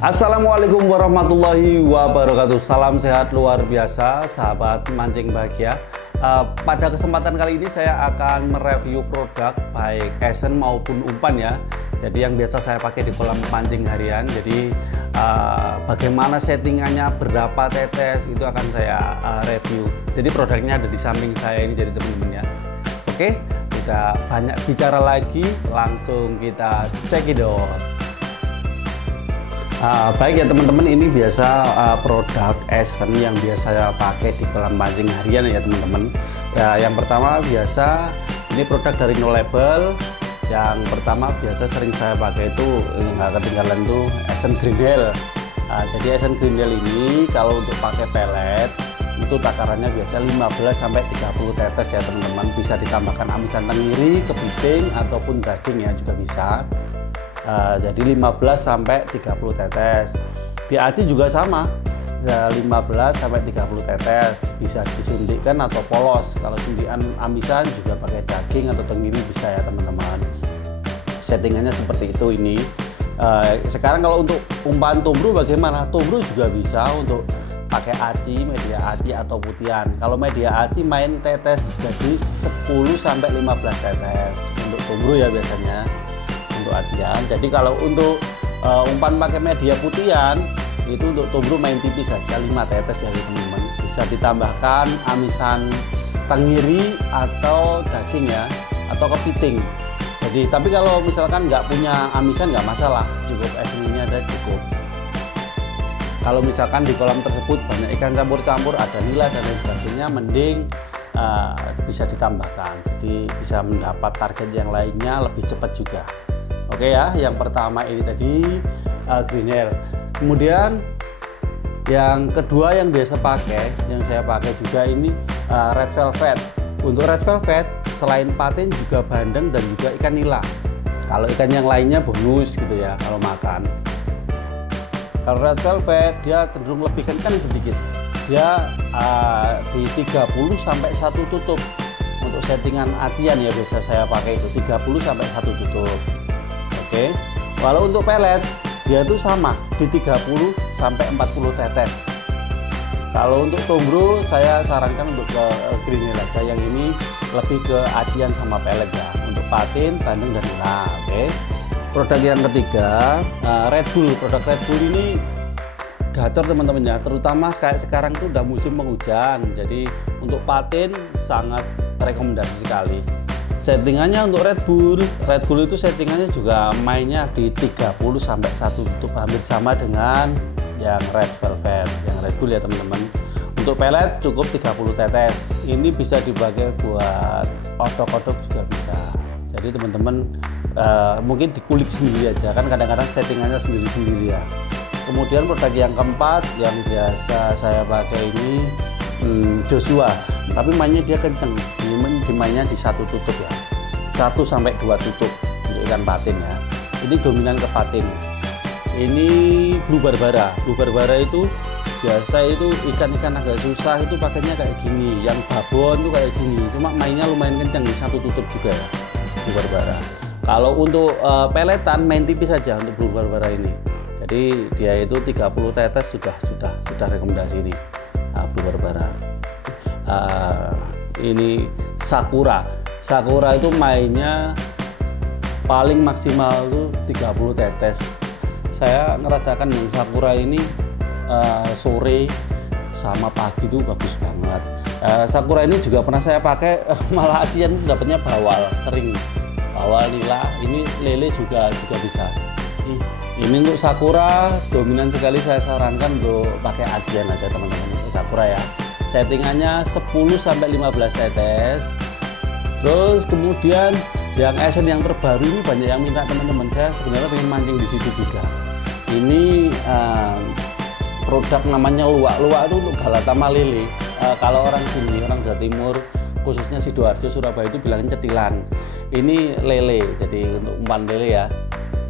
Assalamualaikum warahmatullahi wabarakatuh. Salam sehat luar biasa, sahabat mancing bahagia. Pada kesempatan kali ini saya akan mereview produk baik esen maupun umpan ya. Jadi yang biasa saya pakai di kolam pancing harian. Jadi bagaimana settingannya, berapa tetes, itu akan saya review. Jadi produknya ada di samping saya ini, jadi teman-teman ya. Oke, tidak banyak bicara lagi, langsung kita cekidot. Baik ya teman-teman, ini biasa produk esen yang biasa saya pakai di kolam pancing harian ya teman-teman. Ya, yang pertama biasa ini produk dari No Label. Yang pertama biasa sering saya pakai itu nggak ketinggalan tuh esen Greenhell. Jadi esen Greenhell ini kalau untuk pakai pelet itu takarannya biasa 15 sampai 30 tetes ya teman-teman. Bisa ditambahkan amisan tenggiri, kepiting ataupun daging ya juga bisa. Jadi 15 sampai 30 tetes. Di aci juga sama, 15 sampai 30 tetes. Bisa disuntikkan atau polos. Kalau suntikan amisan juga pakai daging atau tenggiri bisa ya teman-teman. Settingannya seperti itu ini. Sekarang kalau untuk umpan tumbru bagaimana? Tumbru juga bisa untuk pakai aci, media aci atau putihan. Kalau media aci main tetes jadi 10 sampai 15 tetes untuk tumbru ya biasanya. Untuk acian. Jadi kalau untuk umpan pakai media putihan itu untuk tumbru main tipis saja 5 tetes ya teman-teman. Bisa ditambahkan amisan tenggiri atau daging ya, atau kepiting. Jadi tapi kalau misalkan nggak punya amisan nggak masalah, cukup esen ini ada cukup. Kalau misalkan di kolam tersebut banyak ikan campur-campur, ada nila dan lain sebagainya, mending bisa ditambahkan. Jadi bisa mendapat target yang lainnya lebih cepat juga. Oke ya, yang pertama ini tadi Greenhell. Kemudian yang kedua yang biasa pakai, yang saya pakai juga ini Red Velvet. Untuk Red Velvet selain patin juga bandeng dan juga ikan nila. Kalau ikan yang lainnya bonus gitu ya kalau makan. Kalau Red Velvet dia cenderung lebih kencang sedikit. Dia di 30 sampai 1 tutup. Untuk settingan acian ya biasa saya pakai itu 30 sampai 1 tutup. Oke. Kalau untuk pelet dia tuh sama di 30 sampai 40 tetes. Kalau untuk tumbru saya sarankan untuk ke Greenhell aja, yang ini lebih ke acian sama pelet ya. Untuk patin, bandeng dan nila. Oke. Produk yang ketiga Red Bull. Produk Red Bull ini gacor teman-teman ya, terutama kayak sekarang tuh udah musim penghujan. Jadi untuk patin sangat rekomendasi sekali. Settingannya untuk Red Bull itu settingannya juga mainnya di 30 sampai 1 tutup, hampir sama dengan yang Red Velvet, yang Red Bull ya teman-teman. Untuk pelet cukup 30 tetes. Ini bisa dipakai buat odok-odok juga bisa. Jadi teman-teman mungkin dikulik sendiri aja, kan kadang-kadang settingannya sendiri-sendiri ya. Kemudian produk yang keempat yang biasa saya pakai ini Joshua, tapi mainnya dia kenceng. Ini mainnya di 1 tutup ya, 1 sampai 2 tutup untuk ikan patin ya. Ini dominan ke patin. Ini Blue Barbara. Blue Barbara itu biasa itu ikan-ikan agak susah itu pakainya kayak gini. Yang babon tuh kayak gini. Cuma mainnya lumayan kenceng di 1 tutup juga ya, Blue Barbara. Kalau untuk peletan main tipis saja untuk Blue Barbara ini. Jadi dia itu 30 tetes sudah rekomendasi ini. Blue Barbara. Ini Sakura. Sakura itu mainnya paling maksimal tuh 30 tetes. Saya ngerasakan yang Sakura ini sore sama pagi tuh bagus banget. Sakura ini juga pernah saya pakai, malah acian dapatnya bawal, sering bawal nila. Ini lele juga bisa. Ini untuk Sakura dominan sekali, saya sarankan untuk pakai acian aja teman-teman. Sakura ya. Settingannya 10 sampai 15 tetes. Terus kemudian yang esen yang terbaru ini banyak yang minta teman-teman. Saya sebenarnya pengen mancing di situ juga. Ini produk namanya luwak. Luwak itu untuk galatama lele. Kalau orang sini, orang Jawa Timur, khususnya Sidoarjo, Surabaya itu bilangnya cetilan. Ini lele, jadi untuk umpan lele ya.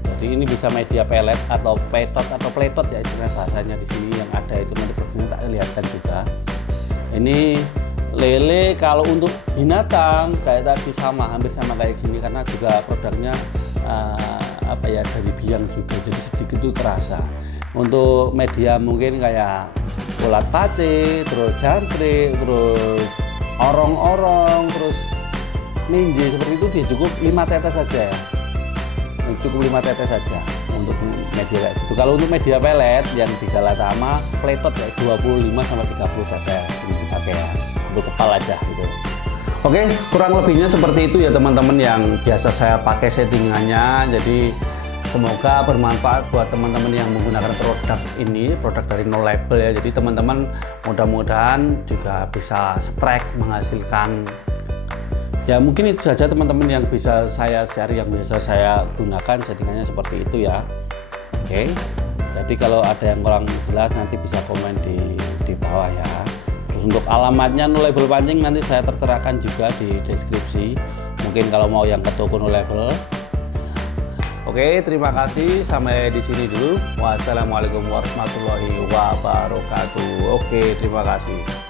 Jadi ini bisa media pelet atau petot atau pletot ya istilah bahasanya di sini yang ada itu, nanti produknya tak lihatkan juga. Ini lele. Kalau untuk binatang kayak tadi sama, hampir sama kayak gini karena juga produknya apa ya, dari biang juga, jadi sedikit itu kerasa. Untuk media mungkin kayak ulat pace, terus jangkrik, terus orong-orong, terus minji seperti itu dia cukup 5 tetes saja ya. Cukup 5 tetes saja untuk media kayak gitu. Kalau untuk media pelet yang di Galatama pletot ya 25 sampai 30 tetes ini dipakai ya. Untuk kepala aja gitu. Oke, kurang lebihnya seperti itu ya teman-teman yang biasa saya pakai settingannya. Jadi semoga bermanfaat buat teman-teman yang menggunakan produk ini, produk dari No Label ya. Jadi teman-teman mudah-mudahan juga bisa strike menghasilkan. Ya mungkin itu saja teman-teman yang bisa saya share, yang biasa saya gunakan settingannya seperti itu ya. Oke, jadi kalau ada yang kurang jelas nanti bisa komen di bawah ya. Terus untuk alamatnya No Label Pancing nanti saya terterakan juga di deskripsi. Mungkin kalau mau yang ke toko No Label. Oke, terima kasih. Sampai di sini dulu. Wassalamualaikum warahmatullahi wabarakatuh. Oke, terima kasih.